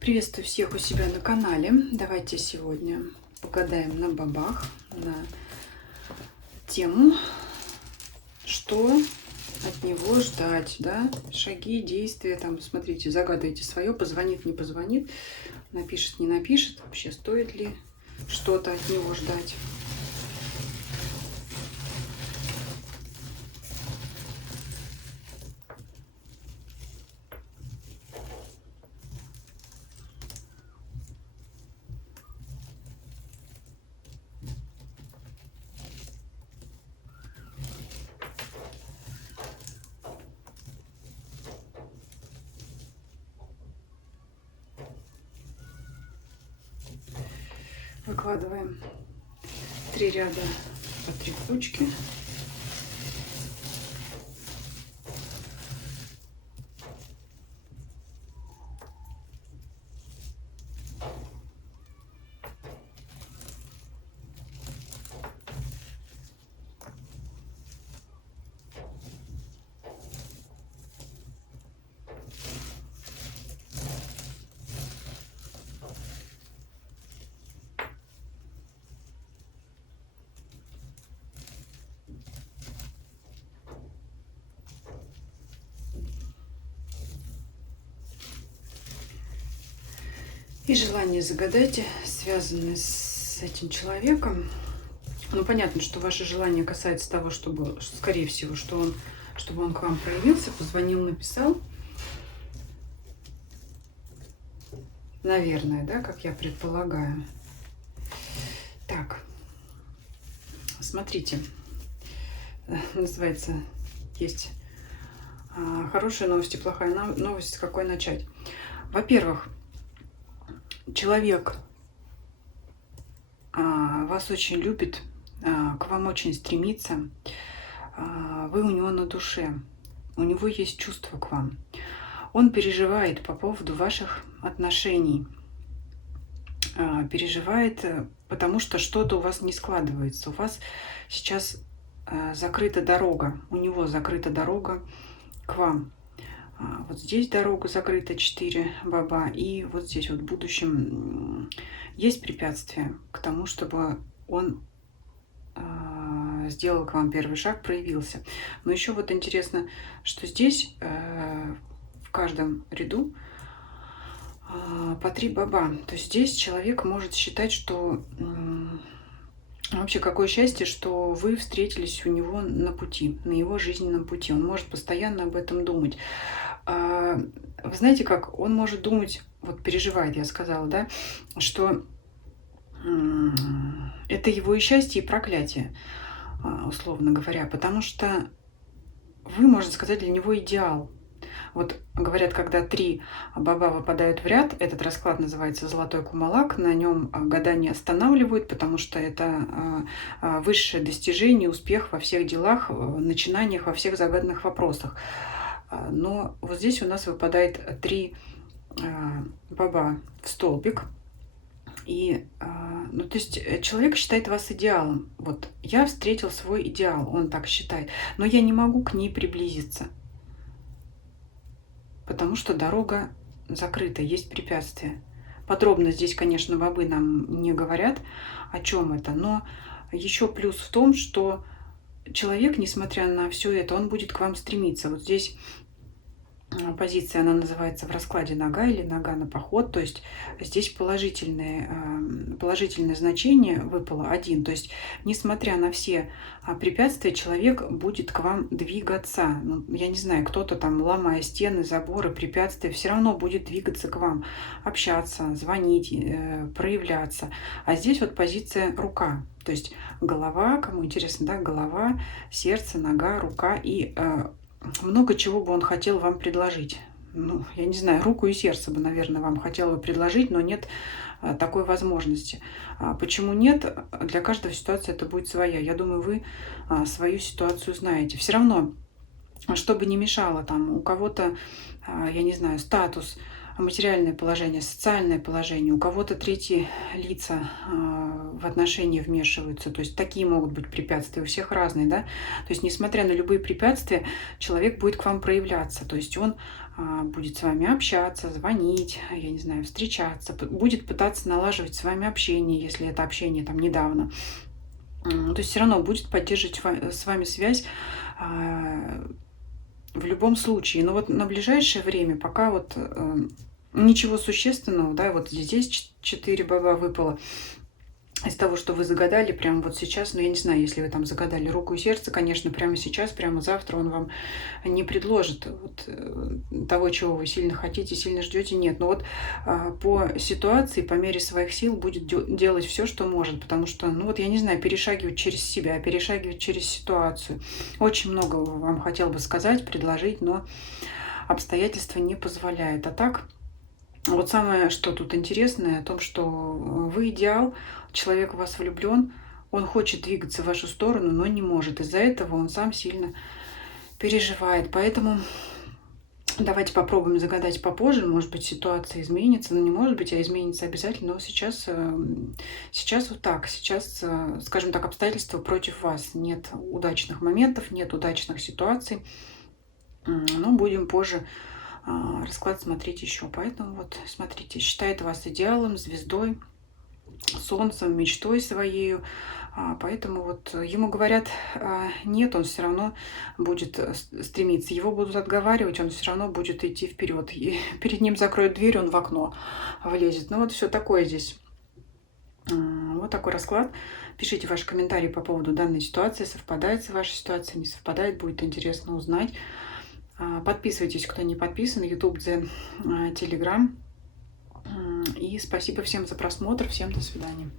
Приветствую всех у себя на канале. Давайте сегодня погадаем на бабах на тему, что от него ждать, да, шаги, действия, там, смотрите, загадывайте свое, позвонит, не позвонит, напишет, не напишет, вообще стоит ли что-то от него ждать. Выкладываем 3 ряда по 3 штучки. И желание загадайте, связанное с этим человеком. Ну, понятно, что ваше желание касается того, чтобы, скорее всего, чтобы он к вам проявился, позвонил, написал. Наверное, да, как я предполагаю. Так, смотрите, называется, есть хорошая новость и плохая новость, с какой начать. Во-первых, человек вас очень любит, к вам очень стремится, вы у него на душе, у него есть чувство к вам. Он переживает по поводу ваших отношений, переживает, потому что что-то у вас не складывается. У вас сейчас закрыта дорога, у него закрыта дорога к вам. Вот здесь дорога закрыта, 4 баба, и вот здесь вот в будущем есть препятствия к тому, чтобы он сделал к вам первый шаг, проявился. Но еще вот интересно, что здесь в каждом ряду по 3 баба. То есть здесь человек может считать, что вообще какое счастье, что вы встретились у него на пути, на его жизненном пути. Он может постоянно об этом думать. Вы знаете как? Он может думать, вот переживает, я сказала, да, что это его и счастье, и проклятие, условно говоря, потому что вы, можно сказать, для него идеал. Вот говорят, когда 3 баба выпадают в ряд, этот расклад называется «Золотой кумалак», на нем гадание останавливают, потому что это высшее достижение, успех во всех делах, начинаниях, во всех загаданных вопросах. Но вот здесь у нас выпадает 3 баба в столбик. И, ну, то есть человек считает вас идеалом. Вот я встретил свой идеал, он так считает. Но я не могу к ней приблизиться, потому что дорога закрыта, есть препятствия. Подробно здесь, конечно, бабы нам не говорят, о чем это. Но еще плюс в том, что человек, несмотря на все это, он будет к вам стремиться. Вот здесь позиция, она называется в раскладе нога или нога на поход. То есть здесь положительное значение выпало 1. То есть несмотря на все препятствия, человек будет к вам двигаться. Ну, я не знаю, кто-то там, ломая стены, заборы, препятствия, все равно будет двигаться к вам, общаться, звонить, проявляться. А здесь вот позиция рука. То есть голова, кому интересно, да, голова, сердце, нога, рука и много чего бы он хотел вам предложить. Ну, я не знаю, руку и сердце бы, наверное, вам хотел бы предложить, но нет такой возможности. Почему нет? Для каждой ситуации это будет своя. Я думаю, вы свою ситуацию знаете. Все равно, что бы ни мешало, там у кого-то, я не знаю, статус, материальное положение, социальное положение, у кого-то третьи лица в отношения вмешиваются. То есть такие могут быть препятствия, у всех разные, да. То есть несмотря на любые препятствия, человек будет к вам проявляться. То есть он будет с вами общаться, звонить, я не знаю, встречаться, будет пытаться налаживать с вами общение, если это общение там недавно. То есть все равно будет поддерживать с вами связь а, в любом случае. Но вот на ближайшее время пока вот ничего существенного, да, вот здесь 4 баба выпало. Из того, что вы загадали прямо вот сейчас, ну, я не знаю, если вы там загадали руку и сердце, конечно, прямо сейчас, прямо завтра он вам не предложит вот, того, чего вы сильно хотите, сильно ждете, нет. Но вот по ситуации, по мере своих сил будет делать все, что может, потому что, ну вот, я не знаю, перешагивать через себя, перешагивать через ситуацию. Очень много вам хотел бы сказать, предложить, но обстоятельства не позволяют. А так, вот самое, что тут интересное, о том, что вы идеал, человек в вас влюблен, он хочет двигаться в вашу сторону, но не может. Из-за этого он сам сильно переживает. Поэтому давайте попробуем загадать попозже. Может быть, ситуация изменится. Ну, не может быть, а изменится обязательно. Но сейчас, сейчас вот так. Сейчас, скажем так, обстоятельства против вас. Нет удачных моментов, нет удачных ситуаций. Но будем позже расклад смотреть еще. Поэтому вот смотрите, считает вас идеалом, звездой, солнцем, мечтой своей. Поэтому вот ему говорят нет, он все равно будет стремиться. Его будут отговаривать, он все равно будет идти вперед. И перед ним закроют дверь, он в окно влезет. Ну вот все такое здесь. Вот такой расклад. Пишите ваши комментарии по поводу данной ситуации. Совпадает с вашей ситуацией, не совпадает. Будет интересно узнать. Подписывайтесь, кто не подписан. YouTube, Дзен, Telegram. И спасибо всем за просмотр. Всем до свидания.